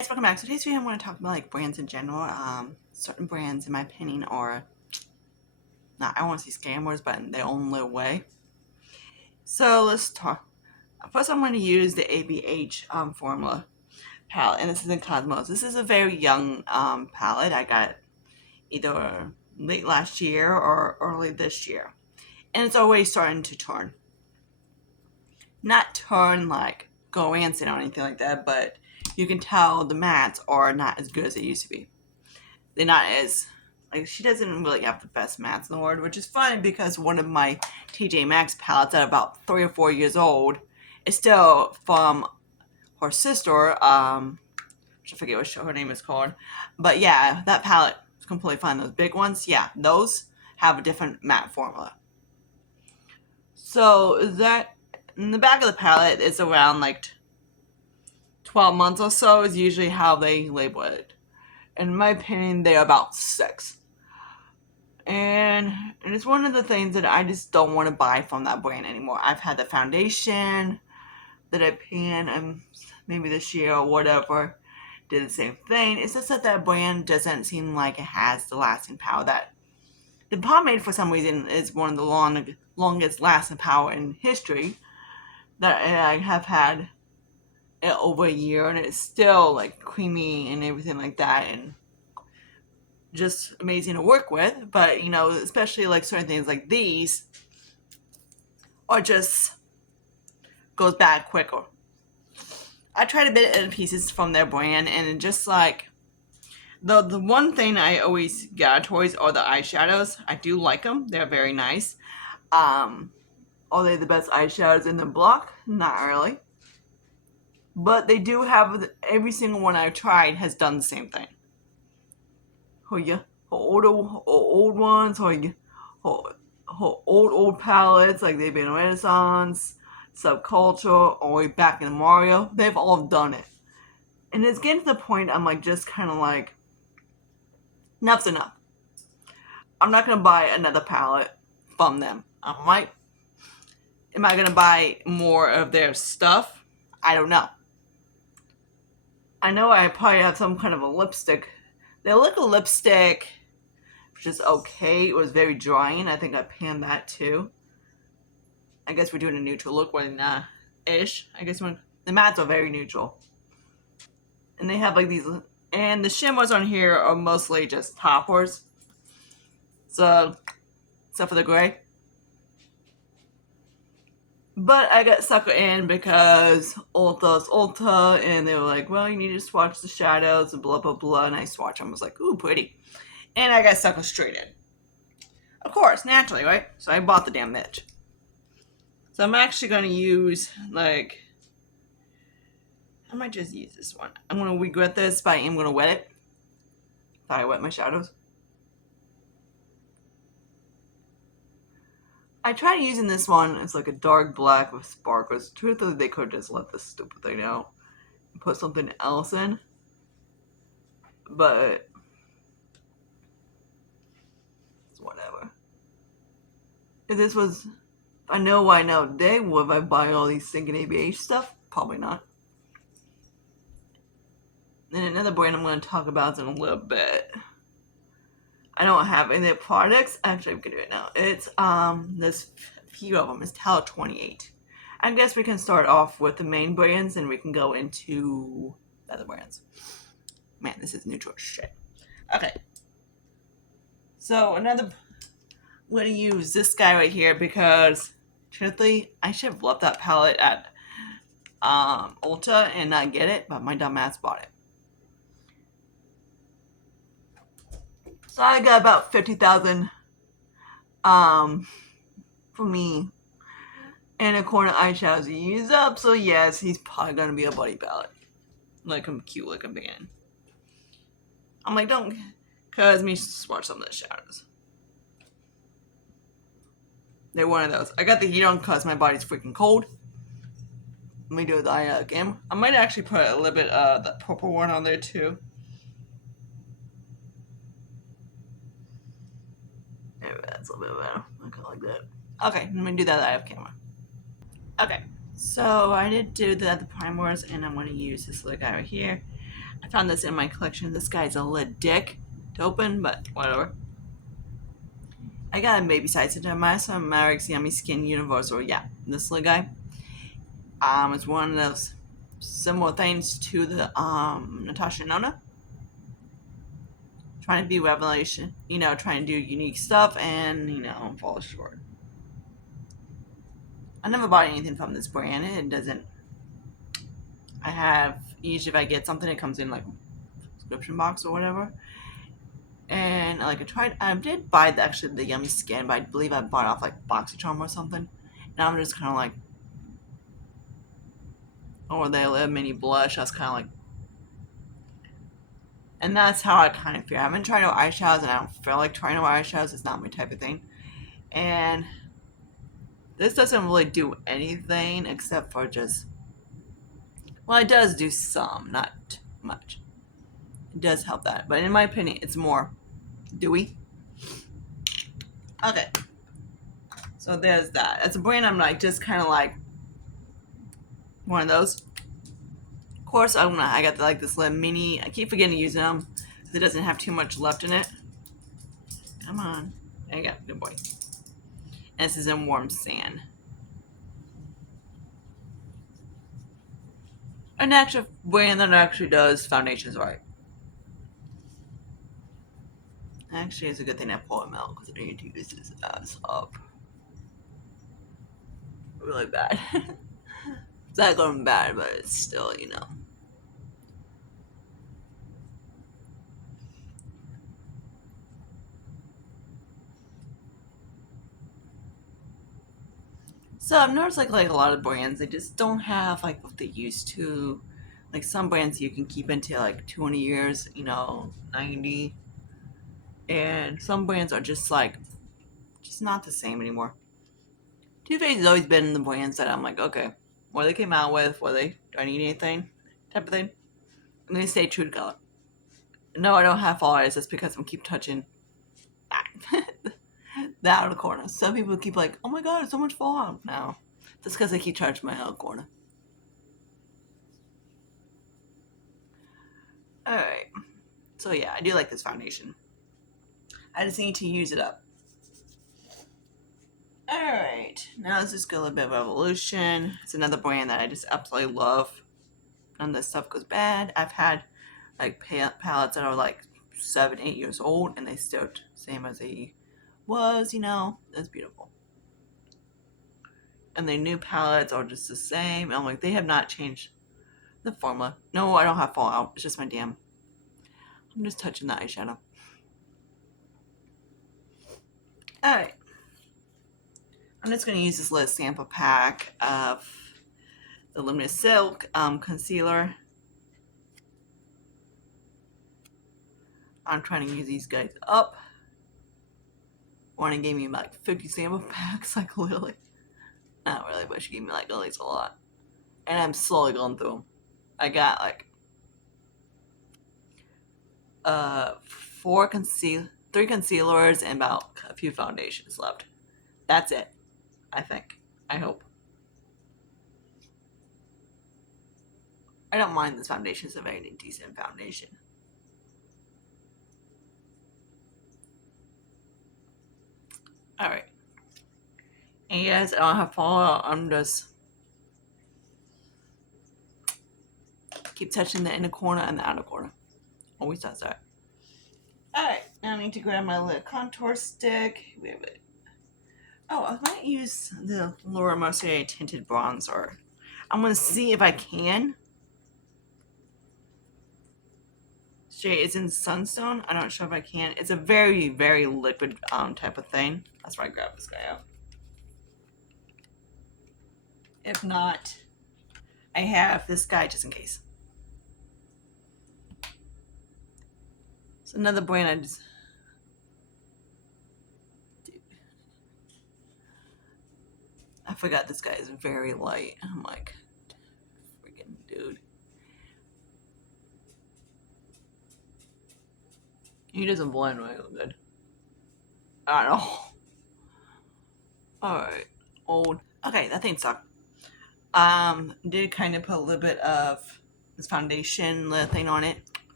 Guys, welcome back. So today's video I want to talk about like brands in general. Certain brands in my opinion are not, I want to say scammers, but in their own little way. So let's talk. First I'm going to use the ABH formula palette, and this is in Cosmos. This is a very young palette. I got either late last year or early this year. And it's already starting to turn. Not turn like go rancid or anything like that, but you can tell the mattes are not as good as they used to be. They're not as, like, she doesn't really have the best mattes in the world, which is funny because one of my TJ Maxx palettes at about 3 or 4 years old is still from her sister. I forget what her name is called. But yeah, that palette is completely fine. Those big ones, yeah, those have a different matte formula. So that, in the back of the palette is around like 12 months or so is usually how they label it. In my opinion, they're about 6. And it's one of the things that I just don't want to buy from that brand anymore. I've had the foundation that I pan maybe this year or whatever did the same thing. It's just that that brand doesn't seem like it has the lasting power that the pomade for some reason is one of the longest lasting power in history that I have had over a year, and it's still like creamy and everything like that, and just amazing to work with. But you know, especially like certain things like these are just goes bad quicker. I tried a bit of pieces from their brand, and just like the one thing I always get towards are the eyeshadows. I do like them; they're very nice. Are they the best eyeshadows in the block? Not really, but they do have every single one I've tried has done the same thing. Oh yeah, old ones, old palettes, like they've been Renaissance, Subculture, all the way back in Mario. They've all done it. And it's getting to the point I'm like just kind of like, enough's enough. I'm not going to buy another palette from them. Am I going to buy more of their stuff? I don't know. I know I probably have some kind of a lipstick. They look a lipstick, which is okay. It was very drying. I think I panned that too. I guess we're doing a neutral look when ish. I guess when the mattes are very neutral. And they have like these, and the shimmers on here are mostly just toppers. So, except for the gray. But I got sucker in because Ulta's Ulta, and they were like, well, you need to swatch the shadows and blah, blah, blah. And I swatched them. I was like, ooh, pretty. And I got sucker straight in. Of course, naturally, right? So I bought the damn bitch. So I'm actually going to use, like, I might just use this one. I'm going to regret this, but I am going to wet it. Thought I wet my shadows. I tried using this one. It's like a dark black with sparkles. Truthfully, they could just let this stupid thing out and put something else in. But it's whatever. If this was, if I know why now today, would I buy all these stinking ABH stuff? Probably not. And another brand I'm going to talk about in a little bit. I don't have any products. Actually, I'm going to do it now. It's, there's a few of them. It's Tower 28. I guess we can start off with the main brands and we can go into the other brands. Man, this is neutral shit. Okay. So, I'm going to use this guy right here because, truthfully, I should have left that palette at Ulta and not get it, but my dumbass bought it. So I got about 50,000 for me and a corner eyeshadows to use up. So yes, he's probably gonna be a buddy palette. Like I'm cute like a man. I'm like, don't, cause me swatch some of the shadows. They're one of those. I got the heat on cause my body's freaking cold. Let me do the eye again. I might actually put a little bit of the purple one on there too. Maybe that's a little bit better. I kind of like that. Okay, I'm gonna do that eye off camera. Okay, so I did do the primers, and I'm gonna use this little guy right here. I found this in my collection. This guy's a lit dick to open, but whatever. I got a baby size into Madison Merrick's Yummy Skin Universal. Yeah, this little guy. It's one of those similar things to the Natasha Nona. Trying to be revelation, trying to do unique stuff and, fall short. I never bought anything from this brand. It doesn't. I have, usually if I get something, it comes in like a subscription box or whatever. And like I did buy actually the Yummy Skin, but I believe I bought it off like BoxyCharm or something. Now I'm just kind of like, oh, they live mini blush. I was kind of like, and that's how I kind of feel. I haven't tried no eyeshadows, and I don't feel like trying no eyeshadows. It's not my type of thing. And this doesn't really do anything except for just, well, it does do some, not much. It does help that, but in my opinion, it's more dewy. Okay, so there's that. As a brand, I'm like just kind of like one of those. Of course, I got like this little mini. I keep forgetting to use them because it doesn't have too much left in it. Come on, there you go, good boy. And this is in Warm Sand. An actual brand that actually does foundations right. Actually, it's a good thing I poured milk because I need to use this ass up. Really bad. It's not going bad, but it's still, So I've noticed like a lot of brands, they just don't have like what they used to. Like some brands you can keep into like 20 years, 90. And some brands are just like, just not the same anymore. Too Faced has always been in the brands that I'm like, okay, what they came out with, do I need anything, type of thing. I'm gonna stay true to color. No, I don't have fallouts. That's because I'm keep touching that, that out of the corner. Some people keep like, oh my god, it's so much fallout. No, that's because I keep touching my out corner. All right. So yeah, I do like this foundation. I just need to use it up. Alright, now let's just go a little bit of Revolution. It's another brand that I just absolutely love. None of this stuff goes bad. I've had like palettes that are like 7, 8 years old and they still same as they was, it's beautiful. And the new palettes are just the same. I'm like, they have not changed the formula. No, I don't have fallout. It's just my damn. I'm just touching the eyeshadow. Alright. I'm just going to use this little sample pack of the Luminous Silk concealer. I'm trying to use these guys up. Warren gave me like 50 sample packs, like literally. Not really, but she gave me like at least a lot. And I'm slowly going through them. I got like 3 concealers and about a few foundations left. That's it. I think. I hope. I don't mind this foundation. It's a very decent foundation. Alright. And yes, I don't have fallout. I'm just keep touching the inner corner and the outer corner. Always does that. Alright, now I need to grab my little contour stick. We have it. Oh, I might use the Laura Mercier tinted bronzer. I'm gonna see if I can. Shade is in Sunstone. I'm not sure if I can. It's a very, very liquid type of thing. That's why I grabbed this guy out. If not, I have this guy just in case. It's another brand I just. Dude. I forgot this guy is very light. I'm like, freaking dude. He doesn't blend really good. At all. Alright. Old. Okay, that thing sucked. Did kind of put a little bit of this foundation little thing on it.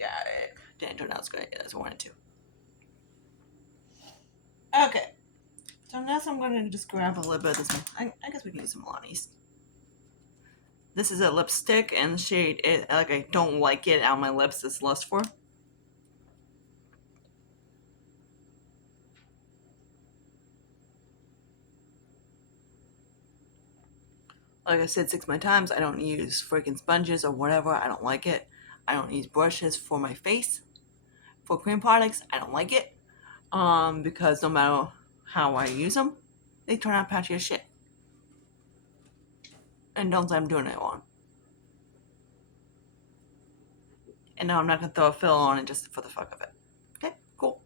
yeah, it didn't turn out as good as I wanted to. Okay, so now I'm going to just grab a little bit of this one. I guess we can use some Milani's. This is a lipstick, and the shade, I don't like it on my lips. It's Lustful. Like I said 6 million times, I don't use freaking sponges or whatever. I don't like it. I don't use brushes for my face. For cream products, I don't like it. Because no matter how I use them, they turn out patchy as shit. And don't say I'm doing it wrong. And no, I'm not gonna throw a fill on it just for the fuck of it. Okay, cool.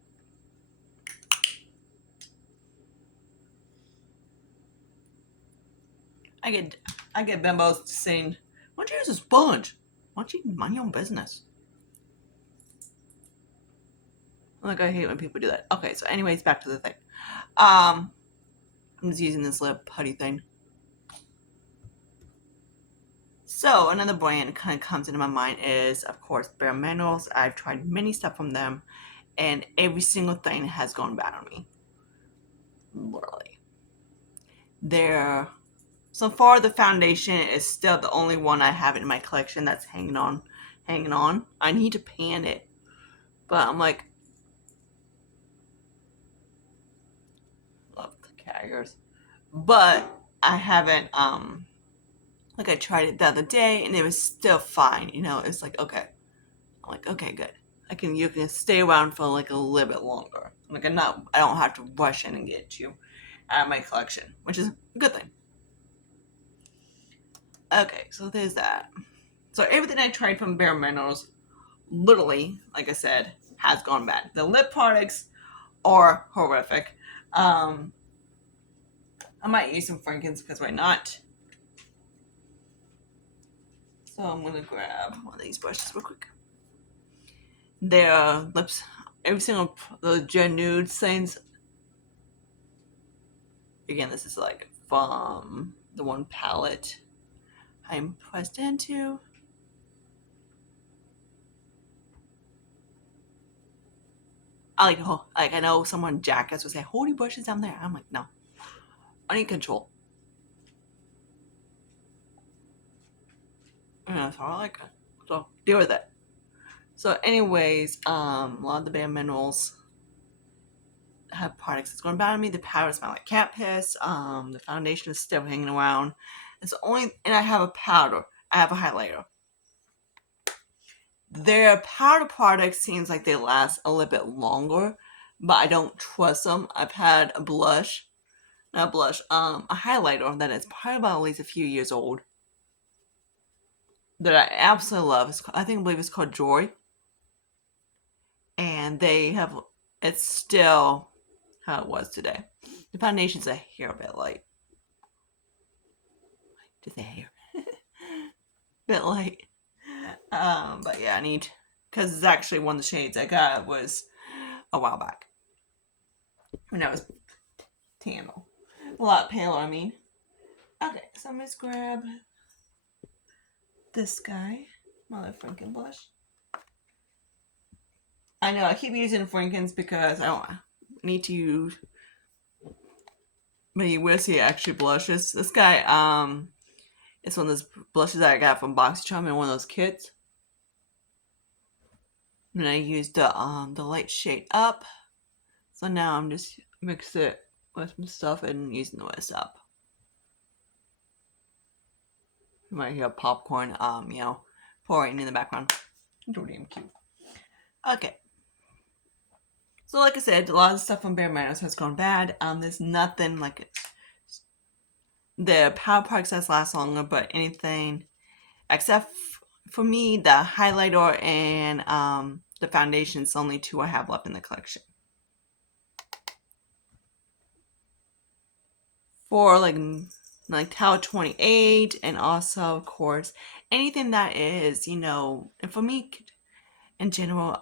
I get bimbos saying, "Why don't you use a sponge? Why don't you mind your own business?" Like, I hate when people do that. Okay, so anyways, back to the thing. I'm just using this lip putty thing. So another brand kind of comes into my mind is, of course, Bare Minerals. I've tried many stuff from them, and every single thing has gone bad on me. Literally. So far, the foundation is still the only one I have in my collection that's hanging on. I need to pan it, but I'm like, love the carriers, but I haven't. Like I tried it the other day, and it was still fine. It's like okay. I'm like, okay, good. You can stay around for like a little bit longer. Like I don't have to rush in and get you out of my collection, which is a good thing. Okay, so there's that. So everything I tried from Bare Minerals, literally, like I said, has gone bad. The lip products are horrific. I might use some Frankens because why not? So I'm gonna grab one of these brushes real quick. Their lips, every single the Gen Nude things. Again, this is like from the one palette I'm pressed into. I know someone jackass would say, "Holy brushes down there." I'm like, no, I need control. Yeah, so I like it. So deal with it. So, anyways, a lot of the Bare Minerals have products that's going bad on me. The powder smell like cat piss. The foundation is still hanging around. And I have a powder. I have a highlighter. Their powder products seems like they last a little bit longer, but I don't trust them. I've had a highlighter that is probably about at least a few years old that I absolutely love. I believe it's called Joy, and it's still how it was today. The foundation's a hair bit light. Just a hair bit light. But yeah, I need because it's actually one of the shades I got was a while back when I was tan, a lot paler. I mean, okay, so I'm just grab this guy, Mother Franken blush. I know I keep using Frankens because I don't need to use. But you will see actually blushes. This guy, it's one of those blushes that I got from BoxyCharm in one of those kits. And I used the light shade up. So now I'm just mix it with some stuff and using the rest up. You might hear popcorn, pouring in the background. It's really damn cute. Okay. So like I said, a lot of stuff from Bare Minerals has gone bad. There's nothing like it. The power products does last longer, but anything except for me, the highlighter and the foundation is the only two I have left in the collection. For like Tower 28, and also of course anything that is, and for me in general,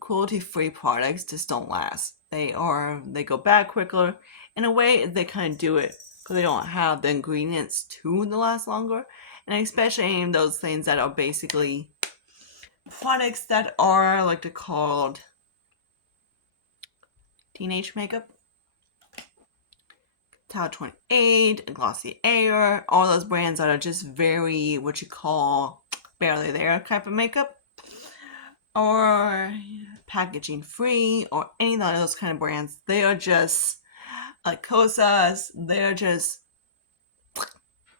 cruelty free products just don't last. They go bad quicker. In a way, they kind of do it because they don't have the ingredients to last longer, and especially in those things that are basically products that are like they're called teenage makeup. Tau 28, Glossy Air, all those brands that are just very, what you call, barely there type of makeup. Or packaging free, or any of those kind of brands. They are just like Kosas, they're just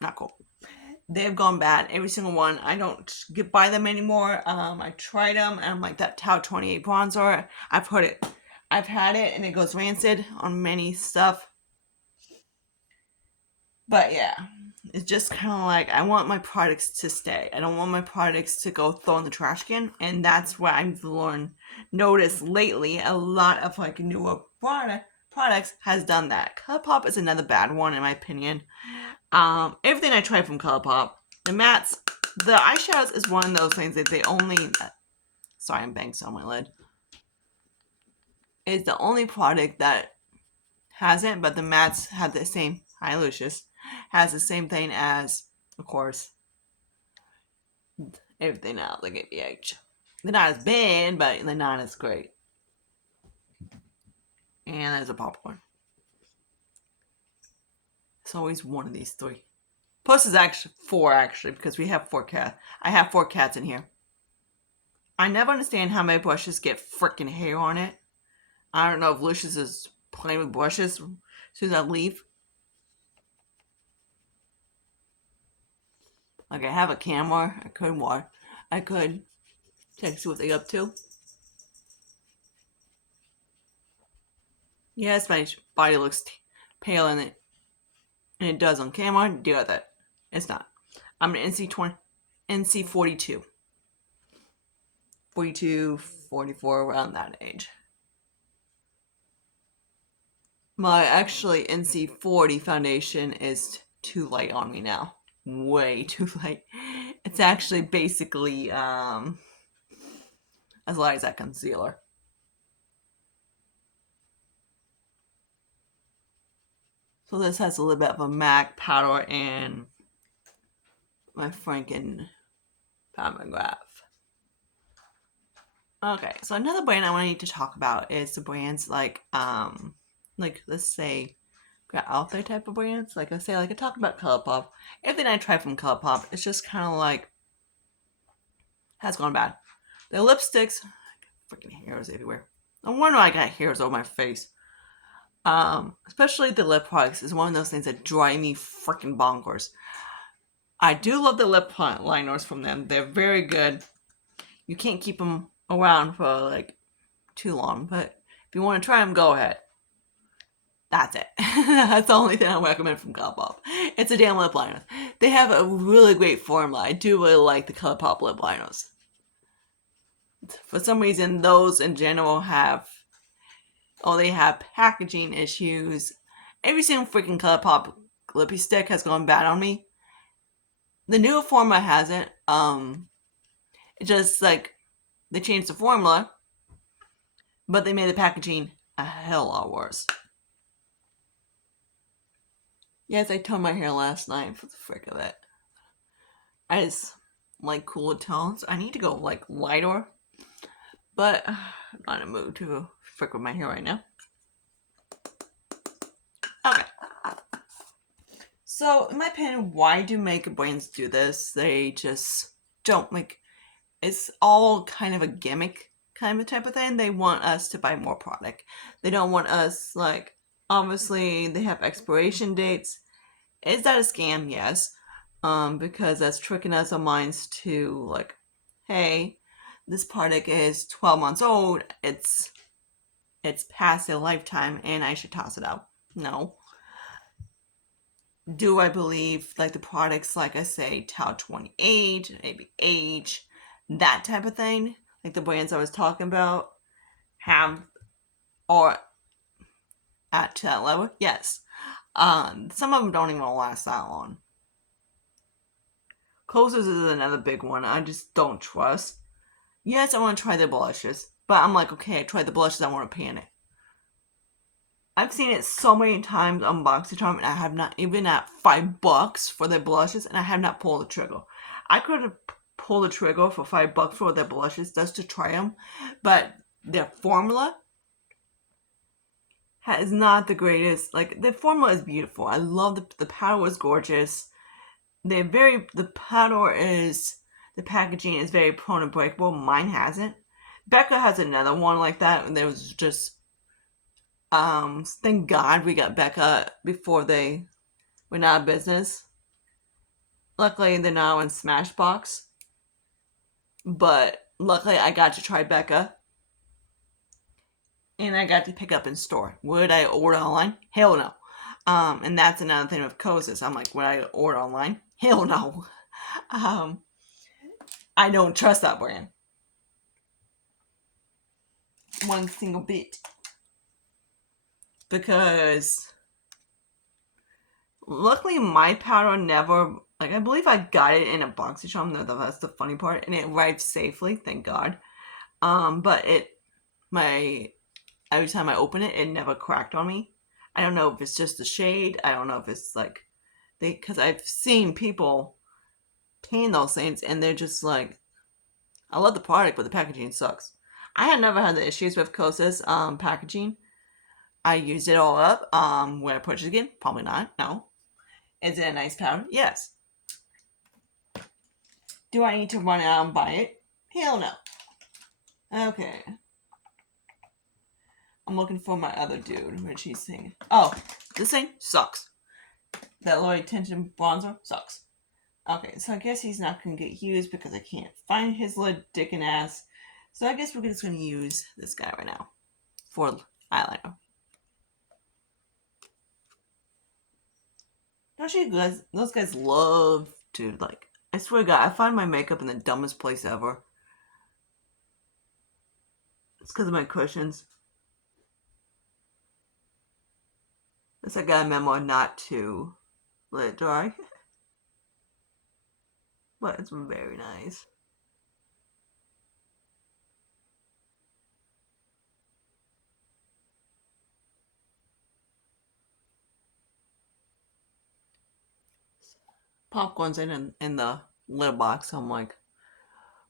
not cool. They've gone bad, every single one. I don't buy them anymore. I tried them, and I'm like, that Tau 28 bronzer, I've had it, and it goes rancid on many stuff. But yeah, it's just kind of like, I want my products to stay. I don't want my products to go throw in the trash can. And that's what I've noticed lately. A lot of like newer products has done that. ColourPop is another bad one in my opinion. Everything I tried from ColourPop, the mattes, the eyeshadows is one of those things that they only, sorry, I'm banging on my lid. It's the only product that hasn't, but the mattes have the same. Hi, Lucius. Has the same thing as, of course, everything else, like ABH. They're not as bad, but they're not as great. And there's a popcorn. It's always one of these three. Plus, it's actually 4, actually, because we have 4 cats. I have 4 cats in here. I never understand how my brushes get freaking hair on it. I don't know if Lucius is playing with brushes as soon as I leave. Like, I have a camera. I could check, see what they're up to. Yes, my body looks pale in it. And it does on camera. Deal with it. It's not. I'm an NC 42. 42, 44, around that age. My actually NC 40 foundation is too light on me now. Way too light. It's actually basically as light as that concealer. So this has a little bit of a MAC powder and my Franken Palmograph. Okay, so another brand I want to talk about is the brands like let's say out there type of brands. Like I say, like I talked about ColourPop. Everything I try from ColourPop, it's just kind of like has gone bad. The lipsticks, freaking hairs everywhere. No wonder I got hairs over my face. Especially the lip products is one of those things that drive me freaking bonkers. I do love the lip liners from them. They're very good. You can't keep them around for like too long, but if you want to try them, go ahead. That's it. That's the only thing I recommend from ColourPop. It's a damn lip liner. They have a really great formula. I do really like the ColourPop lip liners. For some reason, those in general they have packaging issues. Every single freaking ColourPop lippy stick has gone bad on me. The newer formula hasn't. It's just like they changed the formula, but they made the packaging a hell lot worse. Yes, I toned my hair last night for the frick of it. I just like cooler tones. I need to go like lighter, but I'm not in a mood to frick with my hair right now. Okay. So, in my opinion, why do makeup brands do this? They just don't make. It's all kind of a gimmick kind of type of thing. They want us to buy more product. They don't want us, like, obviously they have expiration dates. Is that a scam? Yes. Because that's tricking us our minds to, like, hey, this product is 12 months old. It's past their lifetime and I should toss it out. No. Do I believe like the products, like I say, Tau 28, maybe Age, that type of thing, like the brands I was talking about, have or at to that level? Yes. Some of them don't even last that long. Kosas is another big one. I just don't trust. Yes, I want to try the blushes, but I'm like, okay, I tried the blushes, I want to panic. I've seen it so many times on BoxyCharm, and I have not, even at $5 for the blushes, and I have not pulled the trigger. I could have pull the trigger for $5 for their blushes just to try them, but their formula is not the greatest. Like, the formula is beautiful. I love the powder is gorgeous. The packaging is very prone to breakable. Mine hasn't. Becca has another one like that, and there was just thank God we got Becca before they went out of business. Luckily, they're now in Smashbox. But luckily, I got to try Becca. And I got to pick up in store. Would I order online? Hell no. And that's another thing with Kosas. I'm like, would I order online? Hell no. I don't trust that brand. One single bit. Because luckily my powder never, like, I believe I got it in a boxy shop. That's the funny part. And it arrived safely, thank God. But every time I open it, it never cracked on me. I don't know if it's just the shade. I don't know if it's like because I've seen people paint those things and they're just like, I love the product, but the packaging sucks. I had never had the issues with Kosas packaging. I used it all up. Will I purchase again? Probably not. No. Is it a nice powder? Yes. Do I need to run out and buy it? Hell no. Okay. I'm looking for my other dude. Where's he saying? Oh, this thing sucks. That low tension bronzer sucks. Okay, so I guess he's not going to get used because I can't find his little dick and ass. So I guess we're just going to use this guy right now for eyeliner. Actually, those guys love to, like, I swear to God, I find my makeup in the dumbest place ever. It's because of my cushions. Guess I got a memo not to let it dry. But it's very nice. Popcorn's in the little box. So I'm like,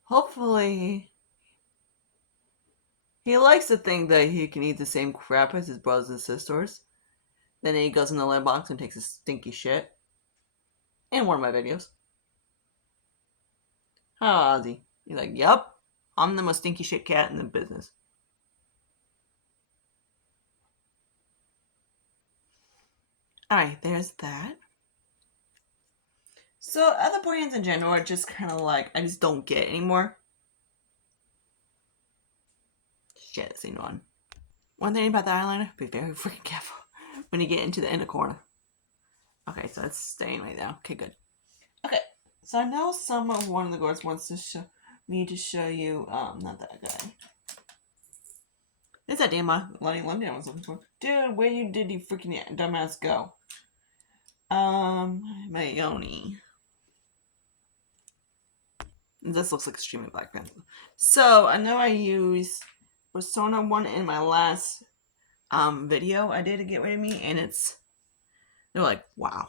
hopefully he likes to think that he can eat the same crap as his brothers and sisters. Then he goes in the little box and takes a stinky shit. In one of my videos. How Ozzy? He's like, yep, I'm the most stinky shit cat in the business. Alright, there's that. So other brands in general are just kind of like, I just don't get anymore. Shit, seen one. One thing about the eyeliner, be very freaking careful when you get into the inner corner. Okay, so it's staying right now. Okay, good. Okay, so I know one of the girls wants to show you, not that guy. It's that damn Lenny Lemon I was looking for. Dude, where did you freaking dumbass go? Mayoni. This looks like extremely black pencil. So I know I used Persona 1 in my last video I did to Get Rid of Me, and they're like, wow.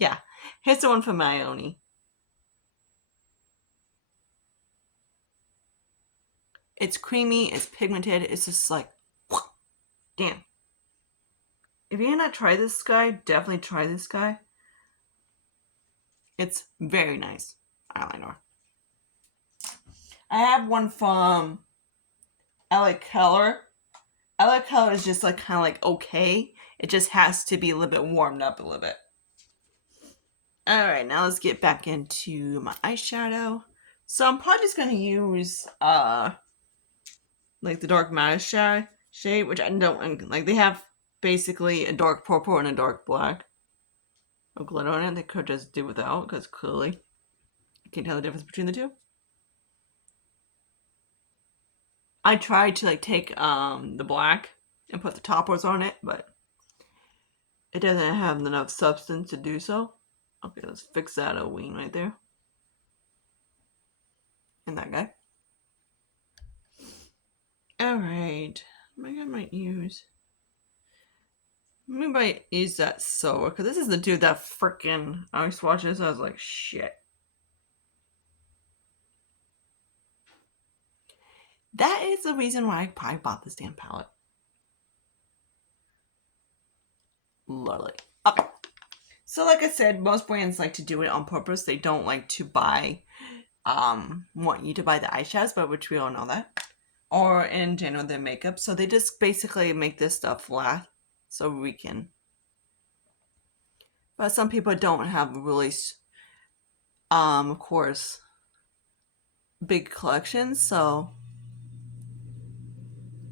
Yeah. Here's the one from Mayoni. It's creamy, it's pigmented, it's just like, damn. If you're not try this guy, definitely try this guy. It's very nice eyeliner. I have one from LA Color. LA Color is just like kind of like okay. It just has to be a little bit warmed up a little bit. Alright, now let's get back into my eyeshadow. So I'm probably just going to use like the dark matte shade, which I don't like. They have basically a dark purple and a dark black. No glitter on it. They could just do without because clearly you can't tell the difference between the two. I tried to like take the black and put the toppers on it, but it doesn't have enough substance to do so. Okay, let's fix that a wing right there. And that guy. Alright. I might use that silver, because this is the dude that freaking I was watching this, I was like, shit. That is the reason why I probably bought this damn palette. Literally. Okay. So like I said, most brands like to do it on purpose. They don't like to buy, want you to buy the eyeshadows, but which we all know that. Or in general, their makeup. So they just basically make this stuff flat so we can. But some people don't have really, of course, big collections. So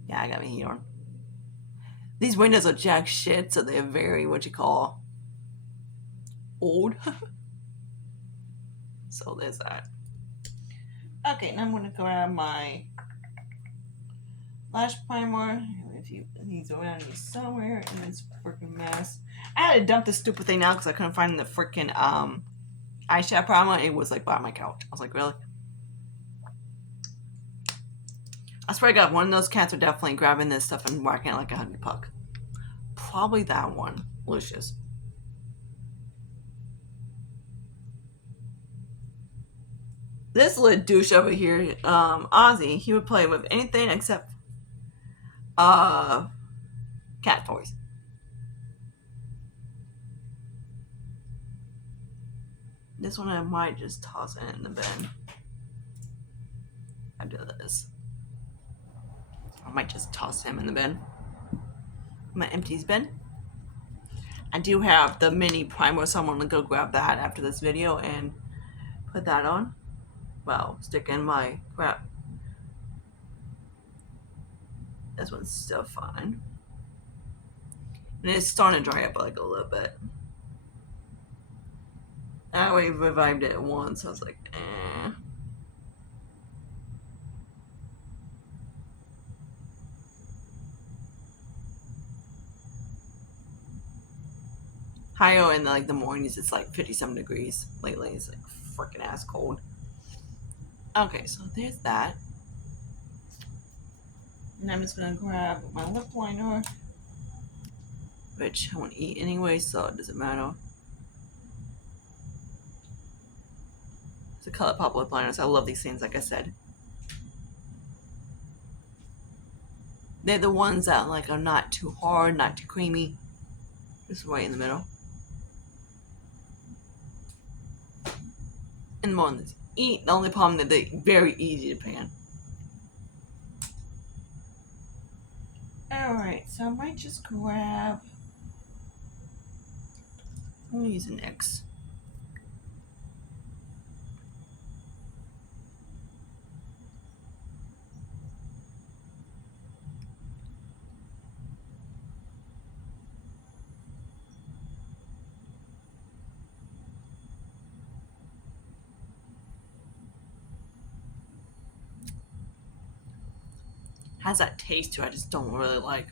yeah, I got me heat on. These windows are jack shit, so they're very, what you call, old. So there's that. Okay, now I'm going to grab my lash primer. He's around me somewhere in this freaking mess. I had to dump this stupid thing out because I couldn't find the freaking eyeshadow primer. It was like by my couch. I was like, really? I swear to God, one of those cats are definitely grabbing this stuff and whacking it like a honey puck. Probably that one, Lucius. This little douche over here, Ozzy, he would play with anything except cat toys. This one I might just toss it in the bin. I do this. I might just toss him in the bin. My empties bin. I do have the mini primer, so I'm gonna go grab that after this video and put that on. Well, stick in my crap. This one's still fine. And it's starting to dry up like a little bit. I already revived it once, so I was like, eh. Higher in like the mornings, it's like 50-some degrees. Lately, it's like freaking ass cold. Okay, so there's that. And I'm just gonna grab my lip liner, which I want to eat anyway, so it doesn't matter. It's a ColourPop lip liners. I love these things, like I said. They're the ones that like are not too hard, not too creamy. Just right in the middle. And more on this. Eat. The only problem that they're very easy to pan. Alright, so I might just grab. I'm gonna use an X. Has that taste to it I just don't really like.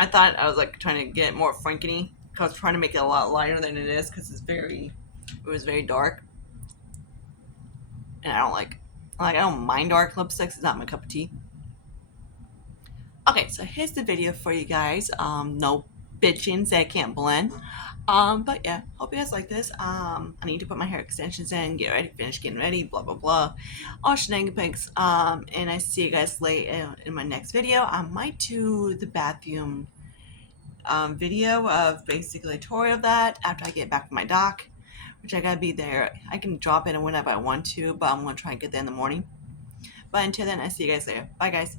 I thought I was like trying to get more Frankeny because I was trying to make it a lot lighter than it is because it was very dark. And I don't mind dark lipsticks. It's not my cup of tea. Okay, so here's the video for you guys. No bitching, say I can't blend. But yeah, hope you guys like this. I need to put my hair extensions in, get ready, finish getting ready, blah blah blah. All shenanigans. And I see you guys later in my next video. I might do the bathroom video of basically a tour of that after I get back from my doc, which I gotta be there. I can drop in whenever I want to, but I'm gonna try and get there in the morning. But until then, I see you guys later. Bye guys.